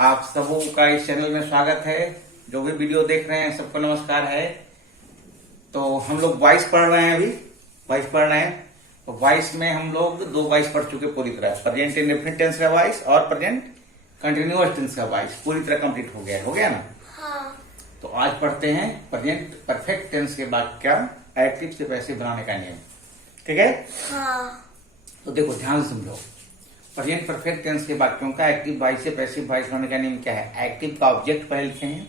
आप सबों का इस चैनल में स्वागत है। जो भी वीडियो देख रहे हैं सबको नमस्कार है। तो हम लोग 22 पढ़ रहे हैं, अभी 22 पढ़ रहे हैं। तो 22 में हम लोग 2 22 पढ़ चुके पूरी तरह। प्रेजेंट इंडेफिनिट टेंस का 22 और प्रेजेंट कंटिन्यूअस टेंस का 22 पूरी तरह कंप्लीट हो गया ना। हाँ। तो आज पढ़ते हैं प्रेजेंट परफेक्ट टेंस के वाक्य एक्टिव से पैसिव बनाने का नियम। ठीक है। हाँ। तो देखो ध्यान से समझो। प्रेजेंट परफेक्ट टेंस के वाक्यों का एक्टिव वॉइस से पैसिव वॉइस होने का नियम क्या है। एक्टिव का ऑब्जेक्ट पहले लिखे हैं,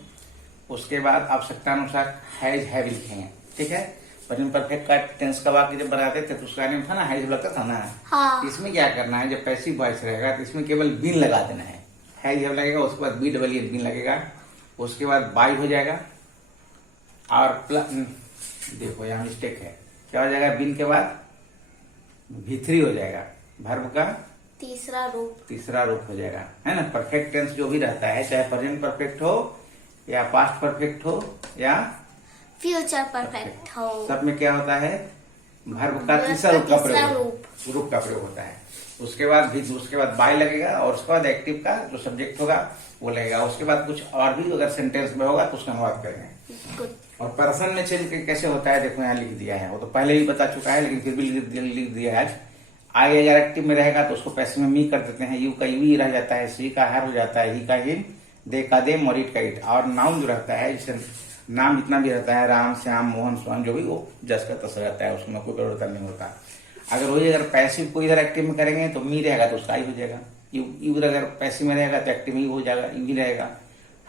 उसके बाद आवश्यकतानुसार हैज हैव लिखे हैं। ठीक है। प्रेजेंट परफेक्ट का टेंस का वाक्य जब बनाते थे तो उसका नियम था ना, हैज लगता था ना। हाँ। इसमें क्या करना है, जब पैसिव वॉइस रहेगा तो इसमें केवल बीन लगा देना है। हैज हैव लगेगा, उसके बाद बी डबल बीन लगेगा, उसके बाद बाई हो जाएगा और प्लस, देखो यहाँ मिस्टेक है, क्या हो जाएगा, बीन के बाद V3 हो जाएगा, वर्ब का तीसरा रूप हो जाएगा, है ना। परफेक्ट टेंस जो भी रहता है, चाहे प्रेजेंट परफेक्ट हो या पास्ट परफेक्ट हो या फ्यूचर परफेक्ट हो, सब में क्या होता है, वर्ब का तीसरा रूप का प्रयोग होता है। उसके बाद बाय लगेगा और उसके बाद एक्टिव का जो सब्जेक्ट होगा वो लगेगा। उसके बाद कुछ और भी अगर सेंटेंस में होगा तो उसका अनुवाद करेंगे। और पर्सन में चेंज कैसे होता है, देखो यहाँ लिख दिया है, वो तो पहले ही बता चुका है लेकिन फिर भी लिख दिया है। आई अगर एक्टिव में रहेगा तो उसको पैसिव में मी कर देते हैं, यू का यू ही रह जाता है, सी का हर हो जाता है, ही का हिम, दे का देम और इट का इट। और नाउन जो रहता है, जैसे नाम जितना भी रहता है, राम श्याम मोहन स्वाम जो भी, वो जस का तस रहता है, उसमें कोई परिवर्तन नहीं होता। अगर पैसिव को इधर एक्टिव में करेंगे तो मी रहेगा तो उसका आई हो जाएगा, यू अगर पैसिव में रहेगा तो एक्टिव ही हो जाएगा, यू ही रहेगा।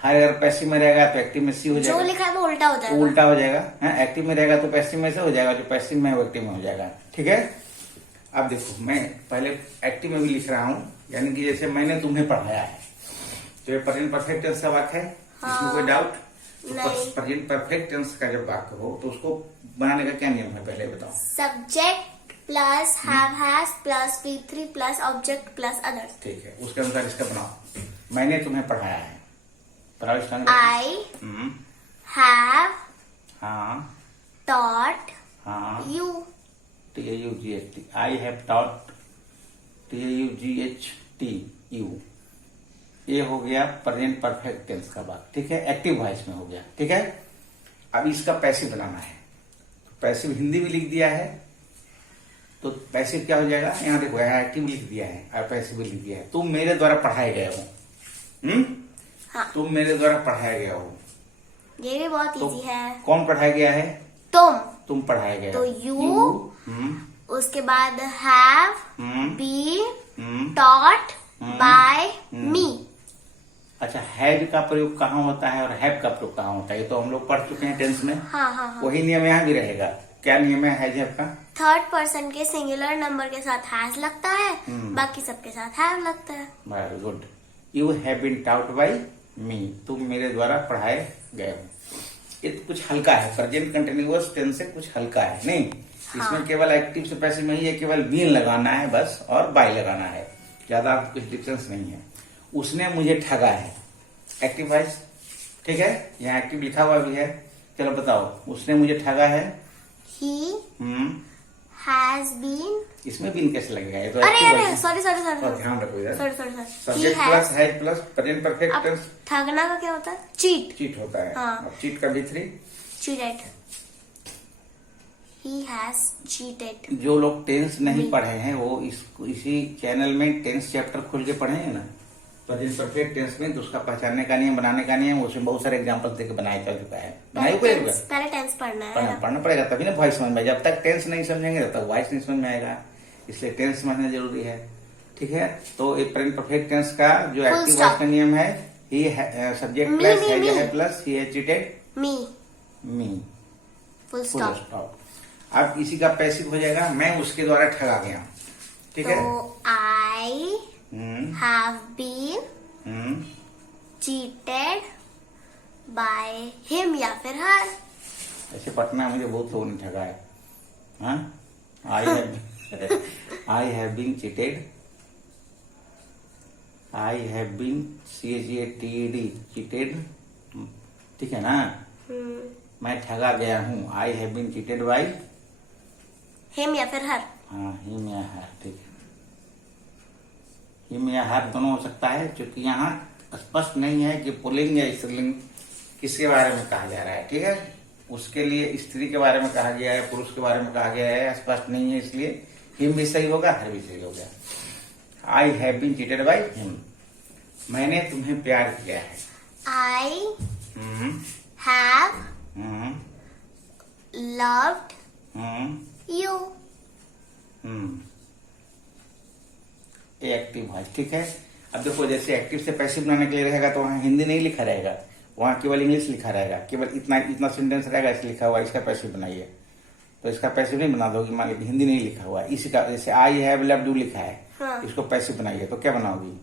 हर अगर पैसिव में रहेगा तो एक्टिव में सी हो जाएगा, जो लिखा है वो उल्टा हो जाएगा, उल्टा हो जाएगा। एक्टिव में रहेगा तो पैसिव में से हो जाएगा, जो पैसिव में है वो एक्टिव में हो जाएगा। ठीक है। अब देखो मैं पहले एक्टिव में भी लिख रहा हूँ, यानी कि जैसे मैंने तुम्हें पढ़ाया है, तो ये प्रेजेंट परफेक्ट टेंस का वाक्य है, इसमें कोई डाउट नहीं। प्रेजेंट परफेक्ट टेंस का जब वाक्य हो तो उसको बनाने का क्या नियम है, पहले बताओ। Subject plus have has plus V3 plus object plus others. ठीक है, उसके अनुसार इसका बनाओ। मैंने तुम्हें पढ़ाया है, I have taught you, TAUGHT, I have taught TAUGHT you. ये हो गया प्रेजेंट परफेक्ट टेंस का बात। ठीक है, एक्टिव वॉइस में हो गया। ठीक है। अब इसका पैसिव बनाना है, तो पैसिव हिंदी में लिख दिया है, तो पैसिव क्या हो जाएगा, यहाँ देखो यहाँ एक्टिव लिख दिया है और पैसिव भी लिख दिया है। तुम मेरे द्वारा पढ़ाए गए हो। हाँ। तुम मेरे द्वारा पढ़ाया गया हो, ये भी बहुत तो इजी है। कौन पढ़ाया गया है, तुम पढ़ाया गया, तो यू उसके बाद हैव बीन टॉट बाय मी। अच्छा, हैव का प्रयोग कहाँ होता है और हैव का प्रयोग कहाँ होता है, ये तो हम लोग पढ़ चुके हैं टेंस में। हाँ। वही नियम यहाँ भी रहेगा। क्या नियम है हैज हैव का, थर्ड पर्सन के सिंगुलर नंबर के साथ हैज लगता है, बाकी सबके साथ हैव लगता है। Very good. You have been taught by me, तुम मेरे द्वारा पढ़ाए गए हो। ये तो कुछ हल्का है, प्रेजेंट कंटिन्यूअस टेंस से कुछ हल्का है नहीं। इसमें केवल एक्टिव से पैसिव में ही है, केवल बीन लगाना है बस और बाय लगाना है, ज्यादा कुछ डिफरेंस नहीं है। उसने मुझे ठगा है, एक्टिव वॉइस। ठीक है, यहाँ एक्टिव लिखा हुआ भी है। चलो बताओ, उसने मुझे ठगा है। ही हैज बीन, इसमें बीन कैसे लगेगा, ये तो अरे सॉरी ध्यान रखो इधर। Sorry subject plus has plus present perfect tense. ठगना का क्या होता है, चीट होता है। हाँ। और चीट का V3 cheated, he has cheated. जो लोग टेंस नहीं पढ़े हैं वो इसी चैनल में टेंस चैप्टर खोल के पढ़े हैं ना, प्रेजेंट परफेक्ट टेंस में, तो उसका पहचानने का नियम, बनाने का नियम, उसमें बहुत सारे एग्जांपल्स देकर बनाया जा चुका है। पहले टेंस पढ़ना पड़ेगा तभी ना वॉइस समझ में। जब तक टेंस नहीं समझेंगे तब तक वॉइस नहीं समझ में आएगा, इसलिए टेंस समझना जरूरी है। ठीक है। तो एक प्रेजेंट परफेक्ट टेंस का जो एक्टिव वॉइस का नियम है, he subject plus has plus he has cheated me, full stop. अब इसी का पैसिव हो जाएगा, मैं उसके द्वारा ठगा गया। ठीक है। तो I have been cheated by him या फिर हर। ऐसे पटना मुझे बहुत लोगों ने ठगा है। I have been cheated, I have been CHATED cheated. ठीक है ना। मैं ठगा गया हूँ, I have been cheated by him या फिर हर। हाँ, हिम या हर। ठीक है, हिम या हर दोनों हो सकता है, क्योंकि यहाँ स्पष्ट नहीं है कि पुल्लिंग या स्त्रीलिंग किसके बारे में कहा जा रहा है। ठीक है, उसके लिए स्त्री के बारे में कहा गया है, पुरुष के बारे में कहा गया है, स्पष्ट नहीं है, इसलिए हिम भी सही होगा, हर भी सही होगा। I have been cheated by him, मैंने तुम्हें प्यार किया है। I have loved you. Active voice. ठीक है, अब देखो जैसे एक्टिव से पैसिव बनाने के लिए रहेगा तो वहां हिंदी नहीं लिखा रहेगा, वहां केवल इंग्लिश लिखा रहेगा, केवल इतना इतना सेंटेंस रहेगा ऐसे लिखा हुआ, इसका पैसिव बनाइए। तो इसका पैसिव नहीं बना दोगी, मान लीजिए हिंदी नहीं लिखा हुआ, इसका जैसे आई हैव लव्ड यू लिखा है, हाँ। इसको पैसिव बनाइए तो क्या बनाओगी?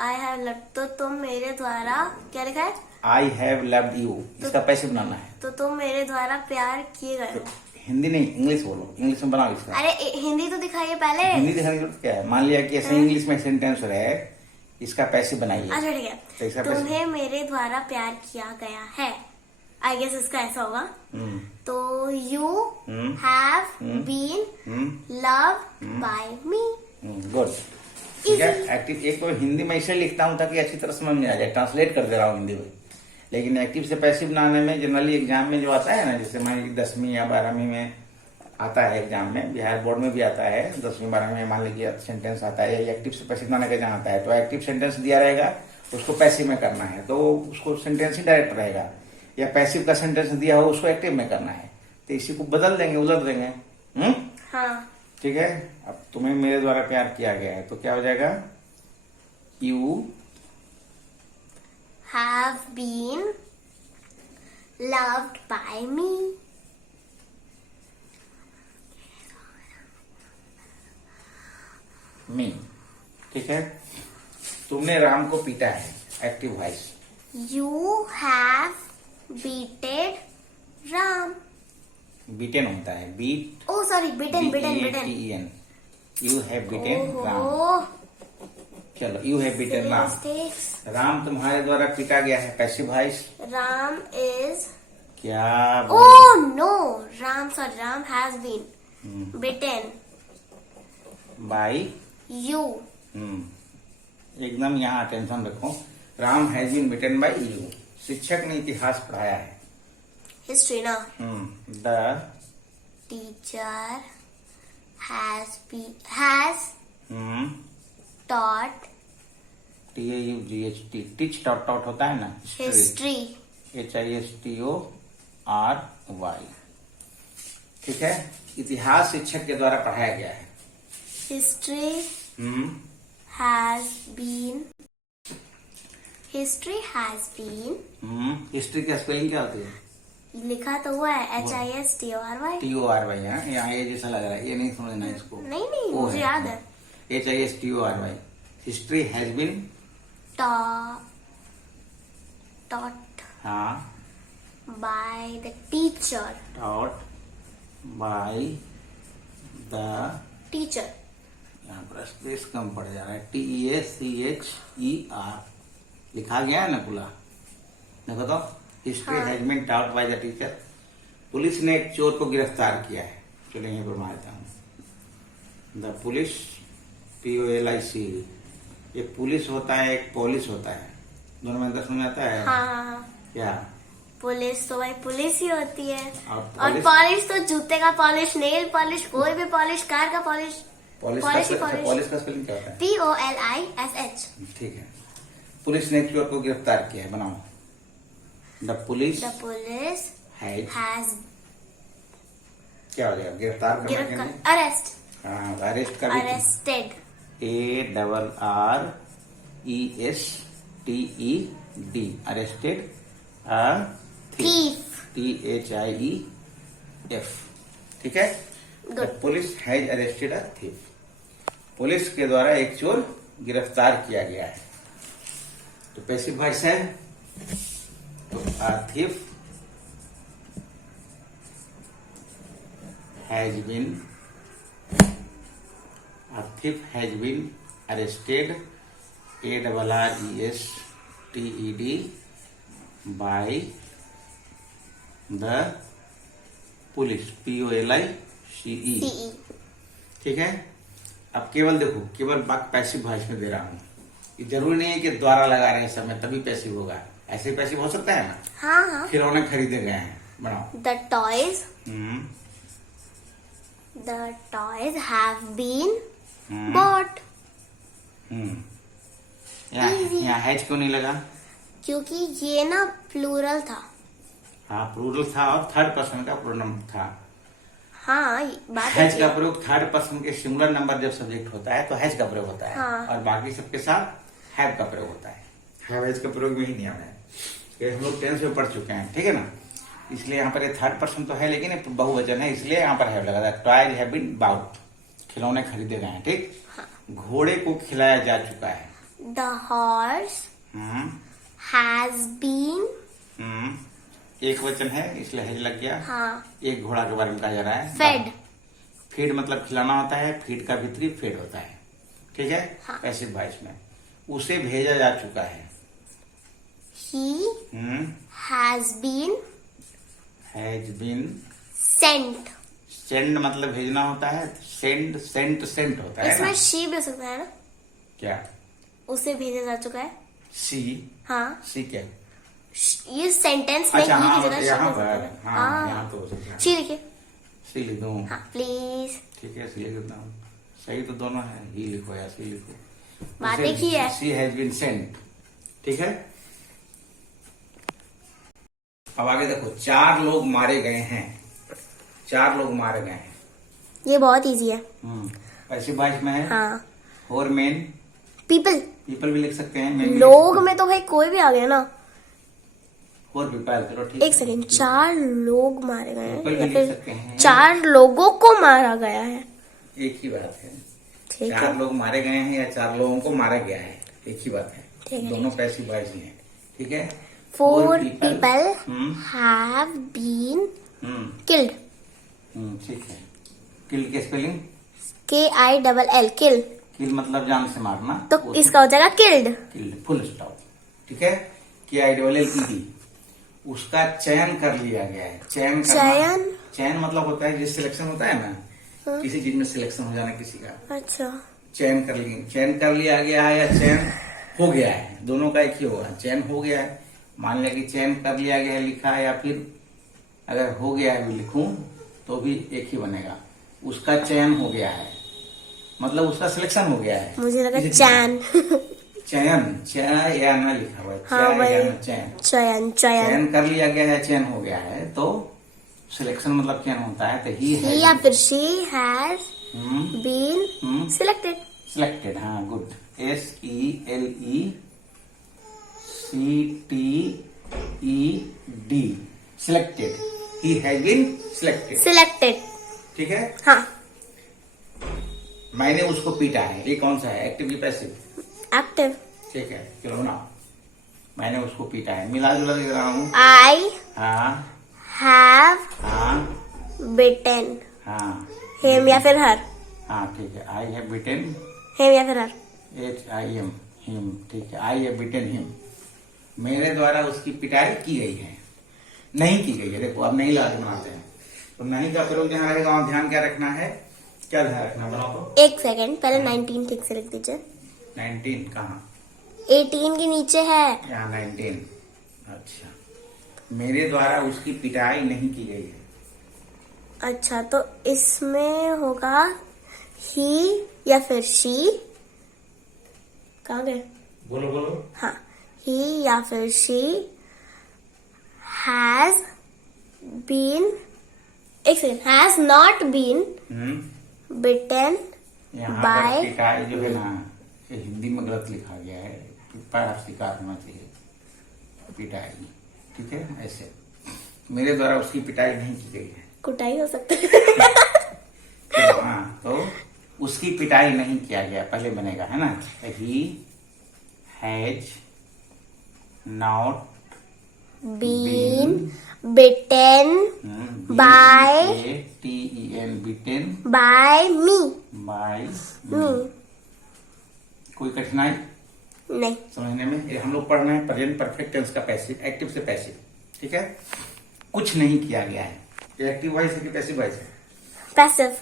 आई हैव लव्ड, तो तुम मेरे द्वारा क्या लिखा है? आई हैव लव्ड यू, इसका पैसिव बनाना है। तो तुम मेरे द्वारा प्यार किए गए हो। हिंदी नहीं, इंग्लिश बोलो, इंग्लिश में बनाओ इसका। अरे हिंदी तो दिखाइए पहले। हिंदी दिखाने की जरूरत क्या है? मान लिया कि ऐसे इंग्लिश में सेंटेंस रहे, इसका पैसिव बनाइए। अच्छा ठीक तो इसका है, तुम्हें मेरे द्वारा प्यार किया गया है, आई गेस इसका ऐसा होगा। तो you have been loved by me. Good, ठीक है। एक्टिव एक तो हिंदी में इसे लिखता हूँ ताकि अच्छी तरह समझ में आ जाए, ट्रांसलेट कर दे रहा हूँ हिंदी में। लेकिन एक्टिव से पैसिव बनाने में जनरली एग्जाम में जो आता है ना, जैसे मान लीजिए 10वीं या 12वीं में आता है एग्जाम में, बिहार बोर्ड में भी आता है 10वीं 12वीं में, मान लीजिए सेंटेंस आता है या एक्टिव से पैसिव बनाने का जहाँ आता है, तो एक्टिव सेंटेंस दिया रहेगा, उसको पैसिव में करना है, तो उसको सेंटेंस ही डायरेक्ट रहेगा। या पैसिव का सेंटेंस दिया हो उसको एक्टिव में करना है, तो इसी को बदल देंगे, उलट देंगे। हाँ ठीक है। अब तुम्हें मेरे द्वारा प्यार किया गया है तो क्या हो जाएगा? You have been loved by me. Me, ठीक है। तुमने राम को पीटा है, active voice. You have beated Ram. Beaten होता है, beat, oh sorry, bitten bitten bitten. BEATEN। You have beaten Ram. Oh, चलो, you have beaten Ram. mistakes. Ram तुम्हारे द्वारा पीटा गया है, पैसिव वॉइस। राम इज, क्या oh no, Ram has been bitten by you. एकदम यहाँ अटेंशन रखो। Ram has been bitten by you. शिक्षक ने इतिहास पढ़ाया है। History ना। The Teacher has taught TAUGHT, teach taught taught होता है ना, history. HISTORY। ठीक है, इतिहास शिक्षक के द्वारा पढ़ाया गया है। History has been हिस्ट्री की स्पेलिंग क्या होती है? लिखा तो हुआ है HISTORY। TORY। यहाँ ये जैसा लग रहा है, ये नहीं समझना इसको। नहीं वो मुझे याद है। HISTORY। History has been taught हाँ by the teacher. taught by the Teacher. यहाँ पर स्पेस कम पड़ जा रहा है, TEACHER लिखा गया है ना पूरा। देखो तो, history has been taught by the teacher. Police ने एक चोर को गिरफ्तार किया है। चलो यहीं पर मारता हूँ। The police, POLIC। एक पुलिस होता है, एक पॉलिस होता है, दोनों में अंतर समझ आता है? हाँ, क्या? पुलिस तो भाई पुलिस ही होती है, और और पॉलिश तो जूते का पॉलिश, नेल पॉलिश, कोई भी पॉलिश, कार का पॉलिश। पॉलिस का स्पेलिंग क्या होता है? POLISH। ठीक है। पुलिस ने एक चोर को गिरफ्तार किया है, बनाओ। द पुलिस हैज क्या हो जाएगा? गिरफ्तार करने के लिए अरेस्ट। हाँ, अरेस्ट कर arrested. ARRESTED। Arrested Thief. THIEF। ठीक है। Good. Police has arrested a thief. Police के द्वारा एक चोर गिरफ्तार किया गया है। तो पैसिव वॉइस है, तो a thief has been arrested, ARRESTED by the police, POLICE। ठीक है। अब केवल देखो, केवल बात पैसिव वॉइस में दे रहा हूं। ये जरूरी नहीं है कि द्वारा लगा रहे हैं इस समय तभी पैसिव होगा, ऐसे ही पैसिव हो सकता है ना। हाँ हाँ। खिलौने खरीदे गए हैं, बनाओ। The toys hmm have been bought. यहाँ हैज क्यों नहीं लगा? क्योंकि ये ना प्लूरल था। हाँ प्लूरल था और थर्ड पर्सन का प्रोनाउन था। हाँ बात हैज है। का प्रयोग थर्ड पर्सन के सिंगुलर नंबर जब सब्जेक्ट होता है तो हैज का प्रयोग होता है। हाँ। और बाकी सबके साथ हैव का प्रयोग होता है। हैव हैज का प्रयोग में ही नियम है, ये हम लोग टेंस में पढ़ चुके हैं, ठीक है ना। इसलिए यहाँ पर ये थर्ड पर्सन तो है लेकिन ये बहुवचन है, इसलिए यहाँ पर हैव लगा था। टॉयज हैव बीन बाउट, खिलौने खरीदे गए हैं, ठीक। हाँ। घोड़े को खिलाया जा चुका है। The horse has been. एक वचन है इसलिए हैज लग गया। हाँ। एक घोड़ा के बारे में कहा जा रहा है। फेड। फीड मतलब खिलाना होता है, फीड का भीतरी फेड होता है, ठीक है। हाँ। पैसिव वॉइस में उसे भेजा जा चुका है। He has been sent. Send मतलब भेजना होता है, सेंड सेंट होता है इसमें ना? शी भी हो सकता है ना। क्या? उसे भेजा जा चुका है। सी। हाँ। सी क्या? ये सेंटेंस में अच्छा ही हाँ की जगह यहाँ शी हो पर, सकता है। हाँ यहाँ तो हो सकता है। शी लिखिए। सी लिख दूँ? हाँ प्लीज। ठीक है, सी लिख देता हूँ। सही तो दोनों है, ही लिखो या सी लिखो। बात एक ही है। सी हैज बीन सेंट, ठीक है। अब आगे देखो, 4 लोग मारे गए हैं। 4 लोग मारे गए हैं। ये बहुत इजी है। पैसिव वॉइस में है। हाँ। और मेन पीपल। पीपल भी लिख सकते हैं। men भी लोग लिख में तो भाई कोई भी आ गया ना। सकते हैं। और पीपल चलो ठीक एक सेकंड, 4 लोग मारे गए हैं People या भी लिख फिर सकते हैं। 4 लोगों को मारा गया है। एक ही बात है। ठीक 4 है। लोग मारे गए हैं या 4 लोगों को मारा गया है, एक ही बात है। ठीक है, दोनों पैसिव वॉइस ही है, ठीक है। 4 people, people have been killed। ठीक है। किल की स्पेलिंग? KILL kill। किल मतलब जान से मारना, तो इसका हो जाएगा killed। किल्ड, फुल स्टॉप, ठीक है। KILLED। उसका चयन कर लिया गया है। चयन करना, चयन मतलब होता है जिस सिलेक्शन होता है ना, किसी चीज में सिलेक्शन हो जाना किसी का। अच्छा। चयन कर लिया गया है या चयन हो गया है, दोनों का एक ही होगा। चयन हो गया है, मान लिया कि चयन कर लिया गया है लिखा है, या फिर अगर हो गया है भी लिखूं तो भी एक ही बनेगा। उसका चयन हो गया है मतलब उसका सिलेक्शन हो गया है। मुझे लगा चैन। चयन लिखा हुआ है। हाँ भाई। चयन चयन कर लिया गया है, चयन हो गया है, तो सिलेक्शन मतलब चयन होता है। तो ही है या फिर शी हैज बीन सिलेक्टेड। हाँ good. SELECTED, selected. He has been selected. ठीक है। हाँ। मैंने उसको पीटा है, ये कौन सा है, एक्टिव की पैसिव? एक्टिव। ठीक है, चलो बनाओ। मैंने उसको पीटा है, मिला जुला दे रहा हूँ। आई हैव बिटन हाँ हिम या फिर हर। हाँ ठीक है। आई हैव बिटन हिम या फिर हर। HIM हिम, ठीक है। I have bitten him. मेरे द्वारा उसकी पिटाई की गई है, नहीं की गई है। देखो अब नहीं लाके बनाते हैं, तो नहीं का प्रयोग ध्यान रहेगा। और ध्यान क्या रखना है, क्या ध्यान रखना, बनाओ तो। एक सेकंड, पहले 19 ठीक से लिख दीजिए। 19 कहाँ? 18 के नीचे है। यहाँ 19। अच्छा, मेरे द्वारा उसकी पिटाई नहीं की गई है। अच्छा, तो इसमें होगा ही या फिर शी। कहाँ गए? बोलो। हाँ, ही या फिर शी हैज बीन, एक सेकंड, हैज नॉट बीन बिटन यहाँ बाय। पर पिटाई जो है ना, ये हिंदी में गलत लिखा गया है, पर स्वीकार होना चाहिए पिटाई, ठीक है। ऐसे मेरे द्वारा उसकी पिटाई नहीं की गई है, कुटाई हो सकता है। हाँ, तो उसकी पिटाई नहीं किया गया, पहले बनेगा, है ना। He has not been bitten by TEN bitten by me. By me कोई कठिनाई नहीं। समझने में? ये हम लोग पढ़ रहे हैं प्रेजेंट परफेक्ट टेंस का पैसिव, एक्टिव से पैसिव, ठीक है। कुछ नहीं किया गया है, ये एक्टिव वॉइस है कि पैसिव वॉइस है? पैसिव।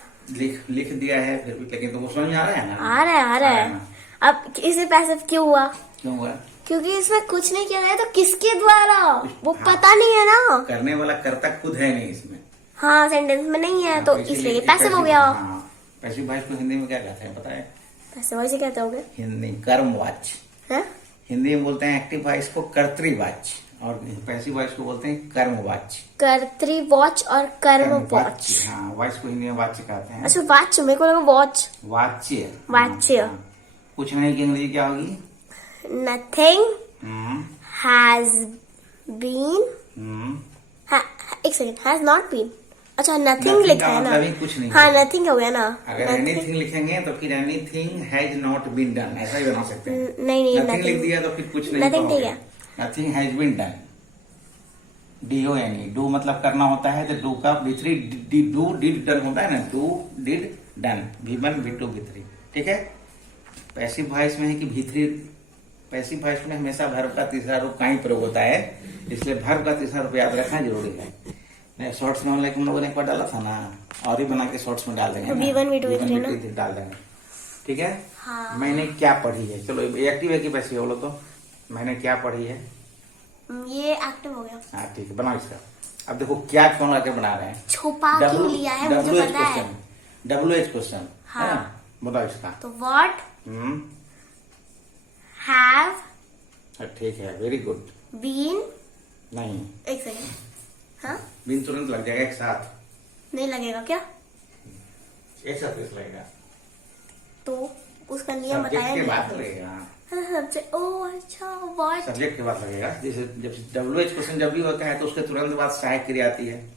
लिख दिया है फिर भी, लेकिन तुमको समझ में आ रहा है ना? आ रहा है। अब इसे पैसिव क्यों हुआ? क्यों हुआ? क्योंकि इसमें कुछ नहीं किया गया, तो किसके द्वारा वो हाँ। पता नहीं है ना। करने वाला कर्ता खुद है नहीं इसमें। हाँ, सेंटेंस में नहीं है, तो इसलिए पैसिव हो गया। पैसिव वॉइस को हिंदी में क्या कहते हैं पता है? पैसिव वॉइस कहते होगे हिंदी कर्मवाच्य। हैं? हिंदी में बोलते हैं एक्टिव वॉइस को कर्तृवाच्य, और पैसिव वॉइस को बोलते हैं कर्मवाच्य। कर्तृवॉच और कर्मवाच। हाँ, वॉइस को हिंदी में वाच्य कहते हैं। अच्छा, वाच, मेरे को लगा वॉच। वाच्य। वाच्य। हाँ। कुछ नहीं की अंग्रेजी क्या होगी? नथिंग हम्म, हैज बीन, एक सेकेंड, हैज नॉट बीन। अच्छा, नथिंग Nothing लिखा का है ना। मतलब ही कुछ नहीं हाँ, है। नथिंग हो गया ना। अगर एनीथिंग लिखेंगे तो फिर anything has not been done, ऐसा ही बना सकते हैं। नहीं, नथिंग लिख दिया तो फिर कुछ नहीं Nothing ठीक कहोगे। है। Nothing has been done. DONE, do मतलब करना होता है, तो डू का V3 डू डिड डन होता है ना, do did done, V1 V2 V3, ठीक है। पैसिव वॉइस में है कि V3, पैसिव वॉइस में हमेशा वर्ब का तीसरा रूप का ही प्रयोग होता है, इसलिए वर्ब का तीसरा रूप याद रखना जरूरी है। नहीं, शॉर्ट्स में ऑनलाइन हम लोगों ने एक बार डाला था ना, और ही बना के शॉर्ट्स में डाल देंगे ना। V1 V2 V3 ना? V1 V2 डाल देंगे, ठीक है। हाँ। मैंने क्या पढ़ी है, चलो एक्टिव है कि पैसिव बोलो तो। मैंने क्या पढ़ी है, ये एक्टिव हो गया। हाँ ठीक है, बनाओ इसका। अब देखो क्या कौन आके बना रहे हैं। छुपा क्यों लिया है मुझे पता है। WH क्वेश्चन, हाँ। बताओ इसका। तो व्हाट हम्म, हैव ठीक है, वेरी गुड। बीन, नहीं, एक सेकेंड, हाँ, बिन तुरंत लग जाएगा एक साथ, नहीं लगेगा क्या? एक साथ कैसे लगेगा? तो उसका नियम सब्जेक्ट बताया के बाद नहीं। लगेगा। सब्जेक्ट, ओ अच्छा, व्हाट। सब्जेक्ट के बाद लगेगा। जैसे जब WH क्वेश्चन जब भी होता है तो उसके तुरंत बाद सहायक क्रिया आती है।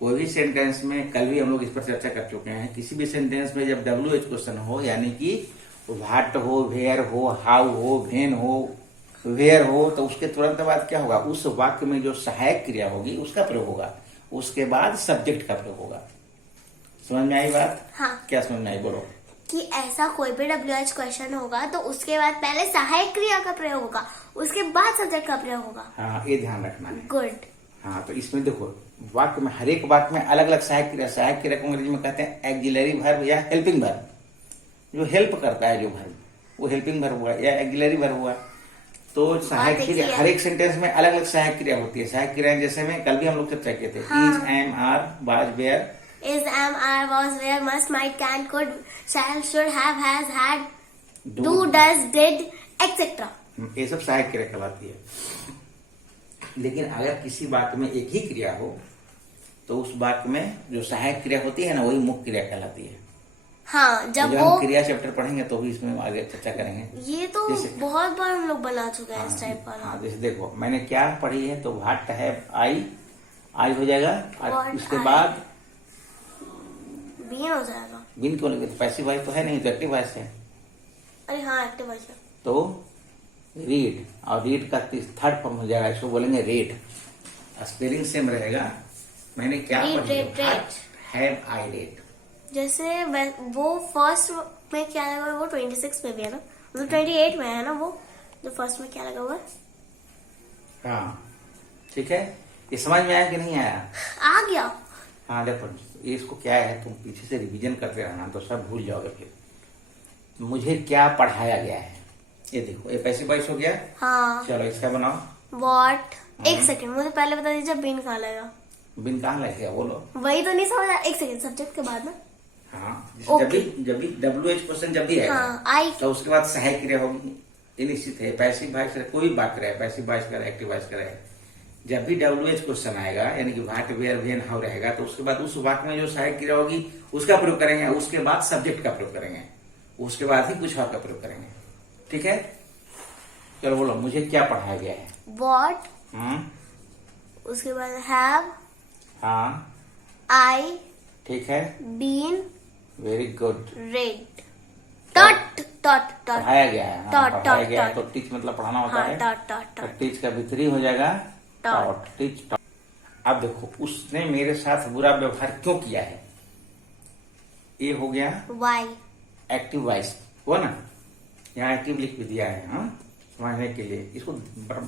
कोई भी सेंटेंस में, कल भी हम लोग इस पर चर्चा कर चुके हैं, किसी भी सेंटेंस में जब WH क्वेश्चन हो, यानी कि व्हाट हो, वेयर हो, हाउ हो, व्हेन हो, वेयर हो, तो उसके तुरंत बाद क्या होगा, उस वाक्य में जो सहायक क्रिया होगी उसका प्रयोग होगा, उसके बाद सब्जेक्ट का प्रयोग होगा। समझ में आई बात? हाँ। क्या समझ में आई, बोलो। कि ऐसा कोई भी WH क्वेश्चन होगा तो उसके बाद पहले सहायक क्रिया का प्रयोग होगा, उसके बाद सब्जेक्ट का प्रयोग होगा। हाँ, ये ध्यान रखना है। गुड। हाँ, तो इसमें देखो वाक्य में, हर एक वाक्य में अलग अलग सहायक क्रिया। सहायक क्रिया को अंग्रेजी में कहते हैं एक्जिलरी वर्ब या हेल्पिंग वर्ब, जो हेल्प करता है जो वर्ब, वो हेल्पिंग वर्ब हुआ या एक्जिलरी वर्ब हुआ। तो सहायक क्रिया, हर एक सेंटेंस में अलग अलग सहायक क्रिया होती है। सहायक क्रिया जैसे में कल भी हम लोग चर्चा किए थे, is, am, are, was, were. Is, am, are, was, were, must, might, can, could, shall, should, have, has, had, do, does, did, etc. ये सब सहायक क्रिया कहलाती है। लेकिन अगर किसी वाक्य में एक ही क्रिया हो तो उस वाक्य में जो सहायक क्रिया होती है ना, वही मुख्य क्रिया कहलाती है। हाँ, जब जब वो हम क्रिया चैप्टर पढ़ेंगे तो भी इसमें आगे चर्चा करेंगे। ये तो जैसे- बहुत बार हम लोग बना चुके हैं इस टाइप वाला। हाँ, जैसे देखो मैंने क्या पढ़ी है, तो व्हाट हैव आई, आई हो जाएगा, और What उसके I- बाद बीन हो जाएगा। बिन क्यों लगे, पैसिव वॉइस तो है नहीं, तो एक्टिव वॉइस है। अरे हाँ, एक्टिव वॉइस है। तो रीड, और रीड का थर्ड फॉर्म हो जाएगा, इसको बोलेंगे रेड। स्पेलिंग सेम रहेगा। मैंने क्या Read, पढ़ी है, read, what have I read. जैसे वो फर्स्ट में क्या लगा हुआ है, वो 26 में भी है ना, मतलब 28 में है ना वो, जो फर्स्ट में क्या लगा हुआ है। हाँ, ठीक है, ये समझ में आया कि नहीं आया? आ गया। हाँ देखो, ये इसको क्या है, तुम पीछे से रिवीजन करते रहना तो सब भूल जाओगे। फिर मुझे क्या पढ़ाया गया है, ये देखो, ये पैसिव वॉइस हो गया। हाँ। चलो इसका बनाओ। व्हाट, एक सेकंड, मुझे पहले बता दीजिए बिन कहाँ लगेगा। बिन कहाँ लगेगा, बोलो। वही तो नहीं समझ आया, एक सेकंड, सब्जेक्ट के बाद में। हाँ, Okay. जब भी WH क्वेश्चन जब भी आएगा, हाँ, आई। तो उसके बाद सहायक क्रिया होगी, ये निश्चित है। पैसिव वॉइस करे, कोई वाक्य रहे, पैसिव वॉइस करे, एक्टिव वॉइस करे, जब भी WH क्वेश्चन आएगा, यानी कि व्हाट, वेयर, व्हेन, हाउ रहेगा, तो उसके बाद उस वाक्य में जो सहायक क्रिया होगी उसका प्रयोग करेंगे, उसके बाद सब्जेक्ट का प्रयोग करेंगे, उसके बाद ही कुछ और का प्रयोग करेंगे। ठीक है, चलो बोलो, मुझे क्या पढ़ाया गया है। व्हाट, उसके बाद हैव, हाँ, आई, ठीक है, been, very good. Read, dot dot dot, पढ़ाया गया है, हाँ, डॉट, पढ़ाया डॉट, गया है, डॉट। तो टीच मतलब पढ़ाना होता हाँ, है। डॉट डॉट तो डॉट, टीच का V3 हो जाएगा डॉट। Dot, teach dot. अब देखो, उसने मेरे साथ बुरा व्यवहार क्यों किया है, ये हो गया वाई। एक्टिव वॉइस हुआ ना, यहाँ एक्टिव लिख भी दिया है, हाँ, समझने के लिए। इसको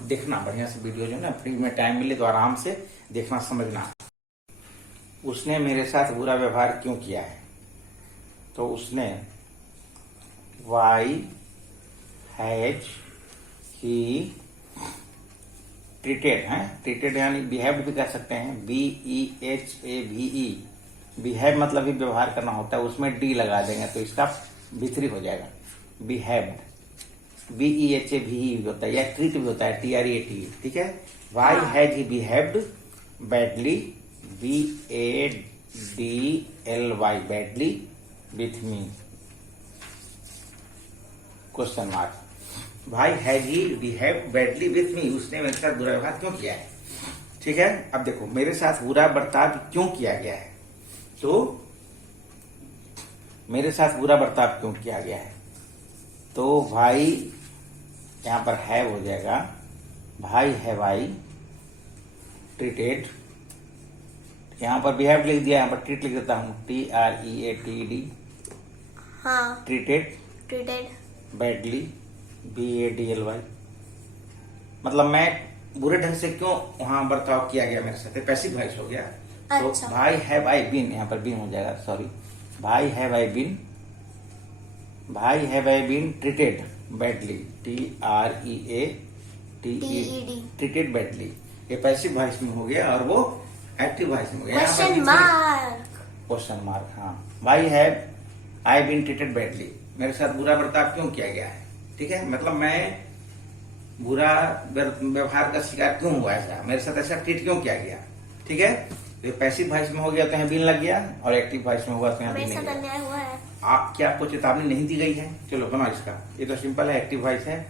देखना बढ़िया से, वीडियो जो ना फ्री में टाइम मिले तो आराम से देखना, समझना। उसने मेरे साथ बुरा व्यवहार क्यों किया है, तो उसने वाई हैज ही ट्रीटेड है, ट्रीटेड यानी बिहेव्ड भी कर सकते हैं, BEHAVE। बिहेव मतलब भी व्यवहार करना होता है, उसमें डी लगा देंगे तो इसका B3 हो जाएगा, बिहेव्ड। BEHAVE होता है, या ट्रीट भी होता है, TREAT, ठीक है। Why has he behaved badly, BADLY, badly with me, question mark. Why has he behaved badly with me, उसने मेरे साथ बुरा व्यवहार क्यों किया है, ठीक है। अब देखो मेरे साथ बुरा बर्ताव क्यों किया गया है, तो मेरे साथ बुरा बर्ताव क्यों किया गया है, तो भाई यहां पर हैव हो जाएगा, भाई हैव आई ट्रीटेड, यहां पर बिहेव लिख दिया, यहां पर ट्रीट लिख देता हूं, TREATED, हाँ, ट्रीटेड बैडली, BADLY। मतलब मैं बुरे ढंग से क्यों वहां बर्ताव किया गया मेरे साथ, पैसिव वॉइस हो गया। तो अच्छा। भाई हैव आई बीन, यहाँ पर बीन हो जाएगा, sorry, why have I been, why have I been treated badly, TREATED, treated badly. ये पैसिव वॉइस में हो गया और वो एक्टिव वॉइस में हो गया, क्वेश्चन मार्क, क्वेश्चन मार्क। हाँ, why have I been treated badly, मेरे साथ बुरा बर्ताव क्यों किया गया है, ठीक है। मतलब मैं बुरा व्यवहार का शिकार क्यों हुआ, ऐसा मेरे साथ ऐसा ट्रीट क्यों किया गया, ठीक है। तो पैसिव वॉइस में हो गया तो यहाँ बीन लग गया, और एक्टिव वॉइस में होगा तो यहाँ बीन मेरे नहीं साथ लगा। अन्याय हुआ है। आप क्या आपको चेतावनी नहीं दी गई है, चलो बनाओ इसका, ये तो सिंपल है, एक्टिव वॉइस है,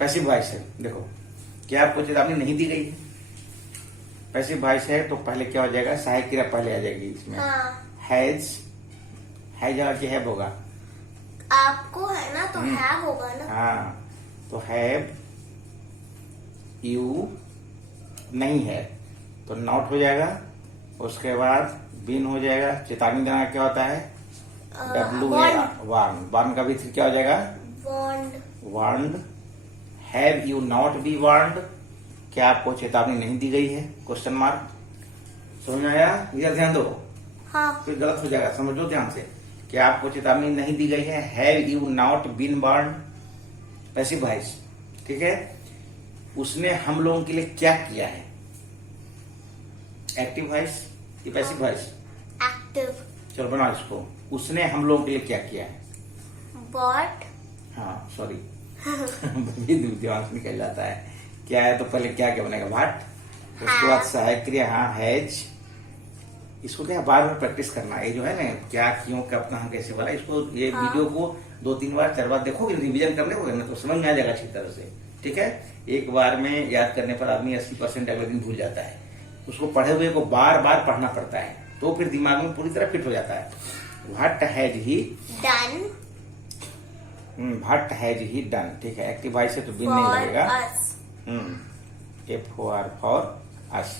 पैसिव वॉइस है। देखो क्या आपको चेतावनी नहीं दी गई है, पैसिव वॉइस है तो पहले क्या हो जाएगा, सहायक क्रिया पहले आ जाएगी इसमें, हैज, हैज आके हैव होगा, आपको है ना तो हैव होगा ना, हाँ, तो हैव यू नहीं है तो नॉट हो जाएगा, उसके बाद बीन हो जाएगा। चेतावनी देना क्या होता है, वार्न, वार्न का भी क्या हो जाएगा, warned. Have you not be warned, क्या आपको चेतावनी नहीं दी गई है, क्वेश्चन मार्क। समझ में आया, इधर ध्यान दो, हाँ, फिर गलत हो जाएगा, समझो ध्यान से। क्या आपको चेतावनी नहीं दी गई है, have you not been warned, passive voice, ठीक है। उसने हम लोगों के लिए क्या किया है, एक्टिव वॉइस, ये पैसिव वॉइस, एक्टिव। चलो बनाओ इसको, उसने हम लोगों के लिए क्या किया है, बॉट, हाँ सॉरी दिमाग से निकल जाता है, क्या है तो पहले क्या क्या बनेगा, व्हाट, उसके बाद सहायक क्रिया, हाँ हैज। इसको क्या बार बार प्रैक्टिस करना है, ये जो है ना क्या क्यों कब कहाँ कैसे वाला, इसको ये वीडियो को 2-3 बार 4 बार देखोगे, रिवीजन करने को ना तो समझ में आ जाएगा अच्छी तरह से, ठीक है। एक बार में याद करने पर आदमी 80% अगले दिन भूल जाता है, उसको पढ़े हुए को बार बार पढ़ना पड़ता है, तो फिर दिमाग में पूरी तरह फिट हो जाता है। What has he done, what has he done, ठीक है, एक्टिव वॉइस है तो बीन नहीं लगेगा, फॉर अस,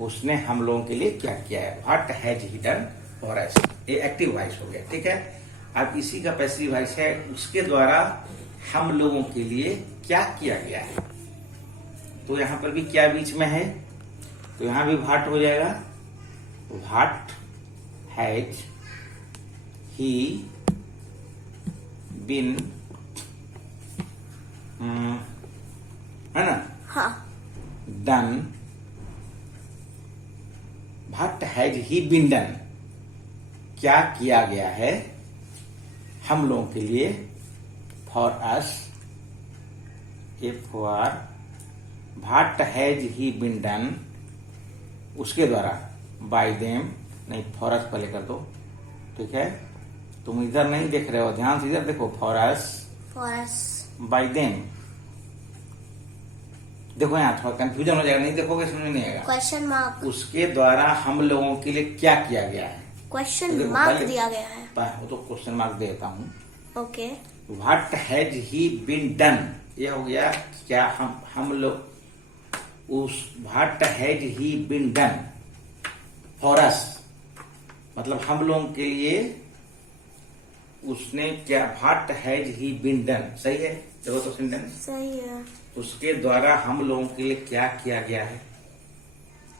उसने हम लोगों के लिए क्या किया है, what has he done for अस, ये एक्टिव वॉइस हो गया, ठीक है। अब इसी का पैसिव वॉइस है, उसके द्वारा हम लोगों के लिए क्या किया गया है, तो यहां पर भी क्या बीच में है, तो यहां भी व्हाट हो जाएगा, व्हाट हैज ही बीन, है ना, हाँ, done, what has he been done, क्या किया गया है हम लोगों के लिए, for us, for what has he been done, उसके द्वारा, बाय देम, नहीं फॉर अस पहले कर दो, ठीक है। तुम इधर नहीं देख रहे हो, ध्यान से इधर देखो, फॉर अस, बाय देम, देखो यहाँ थोड़ा कंफ्यूजन हो जाएगा, नहीं देखोगे समझ में नहीं आएगा, क्वेश्चन मार्क, उसके द्वारा हम लोगों के लिए क्या किया गया है, क्वेश्चन मार्क दिया गया है, वो तो क्वेश्चन मार्क देता हूँ, okay. What has he been done, ये हो गया क्या, हम लोग उस, what has he been done for us, मतलब हम लोगों के लिए उसने क्या, what has he been done, सही है, देखो तो सेंटेंस सही है, उसके द्वारा हम लोगों के लिए क्या किया गया है,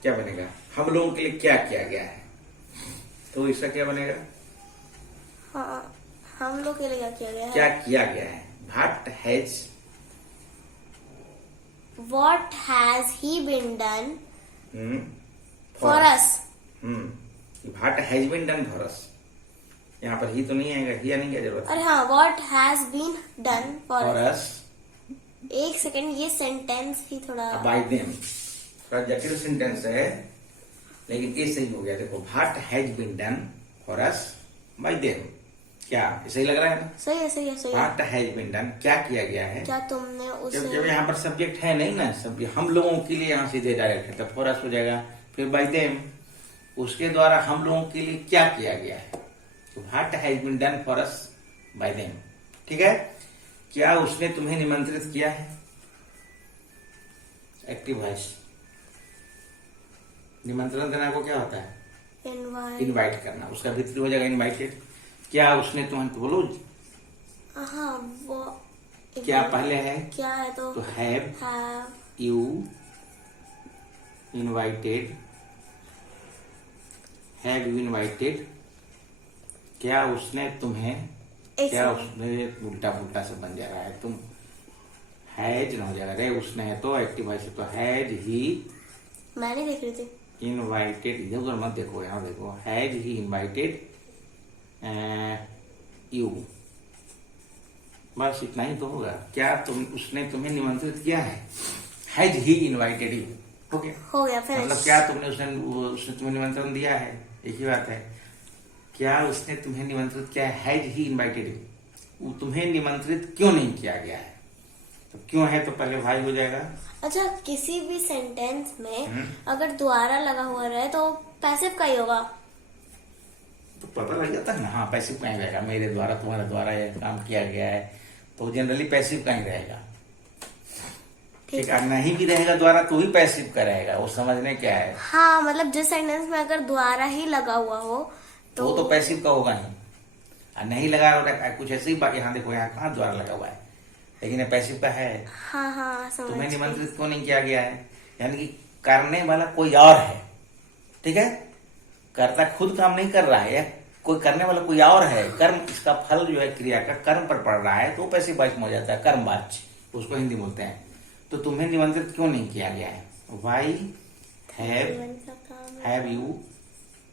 क्या बनेगा, हम लोगों के लिए क्या किया गया है, तो इसका क्या बनेगा, हाँ, हम लोग के लिए क्या किया गया है, क्या किया गया है, what has What has he been done for us? What has been done for us. यहाँ पर ही तो नहीं आएगा, ही आने की जरूरत है। अरे हाँ, what has been done for us. एक सेकंड, ये सेंटेंस ही थोड़ा by them थोड़ा जटिल सेंटेंस है, लेकिन ये सही हो गया। देखो, what has been done for us by them, क्या सही लग रहा है ना? सही है, सही है, सही है। What has been done, क्या किया गया है? क्या तुमने उसे जब यहाँ पर सब्जेक्ट है नहीं ना, सब हम लोगों के लिए यहाँ सीधे डायरेक्ट है, तब for us हो जाएगा। फिर by them, उसके द्वारा हम लोगों के लिए क्या किया गया है, तो what has been done for us by them। ठीक है, क्या उसने तुम्हें निमंत्रित किया है? Active voice. निमंत्रण देना को क्या होता है? इनवाइट करना, उसका भीतरी हो जाएगा इनवाइटेड। क्या उसने तुम्हें, तो बोलो। हाँ, वो क्या पहले है? क्या है तो have you invited, have you invited. क्या उसने तुम्हें, क्या उसने, उल्टा पुल्टा से बन जा रहा है, तुम हैज ना हो जाएगा रे, उसने है तो एक्टिव वॉइस है, तो हैज ही, मैंने देख रही थी इनवाइटेड, इधर उधर मत देखो, यहाँ देखो, हैज ही इनवाइटेड यू, बस इतना ही तो होगा। क्या उसने तुम्हें निमंत्रित किया है? हैज ही इनवाइटेड यू, हो गया फिर मतलब क्या उसने तुम्हें निमंत्रण दिया है, एक ही बात है। क्या उसने तुम्हें निमंत्रित किया है? हैज ही इनवाइटेड यू, तुम्हें निमंत्रित क्यों नहीं किया गया है? तो क्यों है तो पहले भाई हो जाएगा। अच्छा, किसी भी सेंटेंस में अगर द्वारा लगा हुआ रहे तो पैसिव का ही होगा, तो पता लग जाता है ना। हाँ, पैसिव का ही रहेगा, मेरे द्वारा, तुम्हारे द्वारा ये काम किया गया है, तो जनरली पैसिव का ही रहेगा। ठीक है, नहीं भी रहेगा द्वारा तो भी पैसिव का रहेगा, वो समझने क्या है। हाँ, मतलब जिस सेंटेंस में अगर द्वारा ही लगा हुआ हो तो वो तो पैसिव का होगा ही, और नहीं लगा कुछ ऐसे ही बात। यहाँ देखो, यहाँ कहाँ द्वारा लगा हुआ है, लेकिन पैसिव का है। हाँ हाँ, समझ तुम्हें निमंत्रित क्यों नहीं किया गया है, यानी कि करने वाला कोई और है। ठीक है, कर्ता खुद काम नहीं कर रहा है, या कोई करने वाला कोई और है, कर्म, इसका फल जो है क्रिया का कर्म पर पड़ रहा है, तो पैसिव वॉइस में हो जाता है, कर्मवाच्य, उसको हिंदी बोलते हैं। तो तुम्हें निमंत्रित क्यों नहीं किया गया है? वाई हैव यू,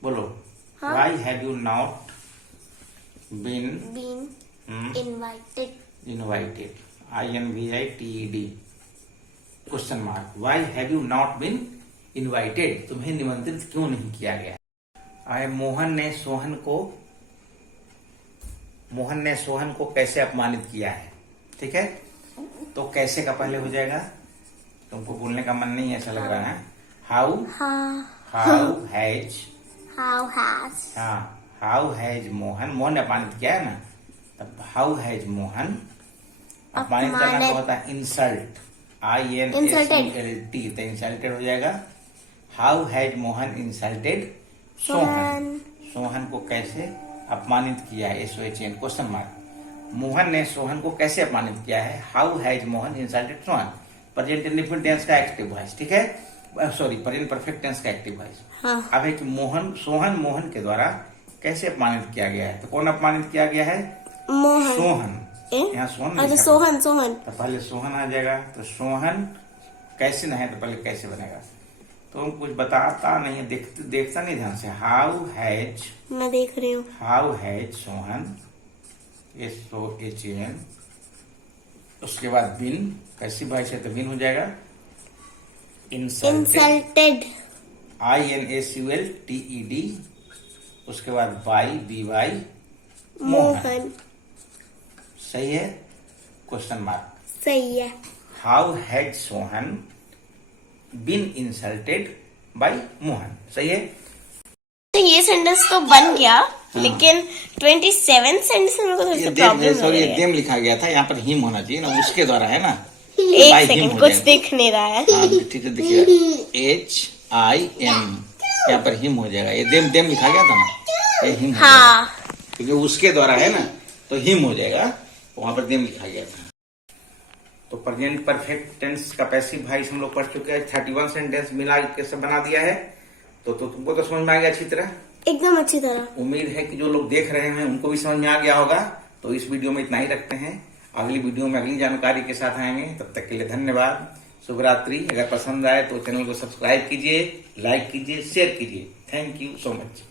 बोलो, why have you not been invited, INVITED, question mark. Why have you not been invited, तुम्हें निमंत्रित क्यों नहीं किया गया? आए, मोहन ने सोहन को कैसे अपमानित किया है। ठीक है, तो कैसे का पहले हो जाएगा, तुमको बोलने का मन नहीं ऐसा लग रहा है। हाउ हैज मोहन ने अपमानित किया है ना, तब हाउ हैज मोहन, अपमानित करना तो होता है इंसल्ट, INSULT, तो इंसल्टेड हो जाएगा। How has Mohan insulted Sohan को कैसे अपमानित किया है, SOHN, क्वेश्चन मार्क। मोहन ने सोहन को कैसे अपमानित किया है? How has Mohan insulted Sohan, present indefinite tense का एक्टिव वॉइस। ठीक है, सॉरी, प्रेजेंट परफेक्ट टेंस का एक्टिव वॉइस। हाँ। अब है कि मोहन के द्वारा कैसे अपमानित किया गया है, तो कौन अपमानित किया गया है? सोहन। यहाँ सोहन, तो पहले सोहन आ जाएगा, तो सोहन कैसे न है तो पहले कैसे बनेगा, तो कुछ बताता नहीं है, देखता नहीं ध्यान से। हाउ हैज, मैं देख रही हूँ, हाउ हैज सोहन, SOHN, उसके बाद बिन, कैसी भाई से तो बिन हो जाएगा इंसल्टेड, INSULTED, उसके बाद बाई, BY, मोहन। सही है, क्वेश्चन मार्क। सही है। How had Sohan been insulted by Mohan, सही है। तो ये सेंटेंस तो बन गया, लेकिन 27 सेंटेंस में मेरे को थोड़ी सी प्रॉब्लम हो रही है। देम लिखा गया था, यहाँ पर हिम होना चाहिए ना, उसके द्वारा है ना। एक सेकंड, कुछ दिख नहीं रहा है। ठीक है, देखिए HIM, यहाँ पर हिम हो जाएगा। ये देम लिखा गया था ना, ये हिम हो जाएगा, क्योंकि उसके द्वारा है ना, तो हिम हो जाएगा, वहां पर देम लिखा गया था। तो प्रेजेंट परफेक्ट टेंस का पैसिव वॉइस हम लोग पढ़ चुके हैं, 31 सेंटेंस मिला के सब बना दिया है। तो तुमको तो समझ में आ गया अच्छी तरह, एकदम अच्छी तरह। उम्मीद है कि जो लोग देख रहे हैं उनको भी समझ में आ गया होगा। तो इस वीडियो में इतना ही रखते हैं, अगली वीडियो में अगली जानकारी के साथ आएंगे। तब तक के लिए धन्यवाद। शुभ रात्रि। अगर पसंद आए तो चैनल को सब्सक्राइब कीजिए, लाइक कीजिए, शेयर कीजिए। Thank you so much.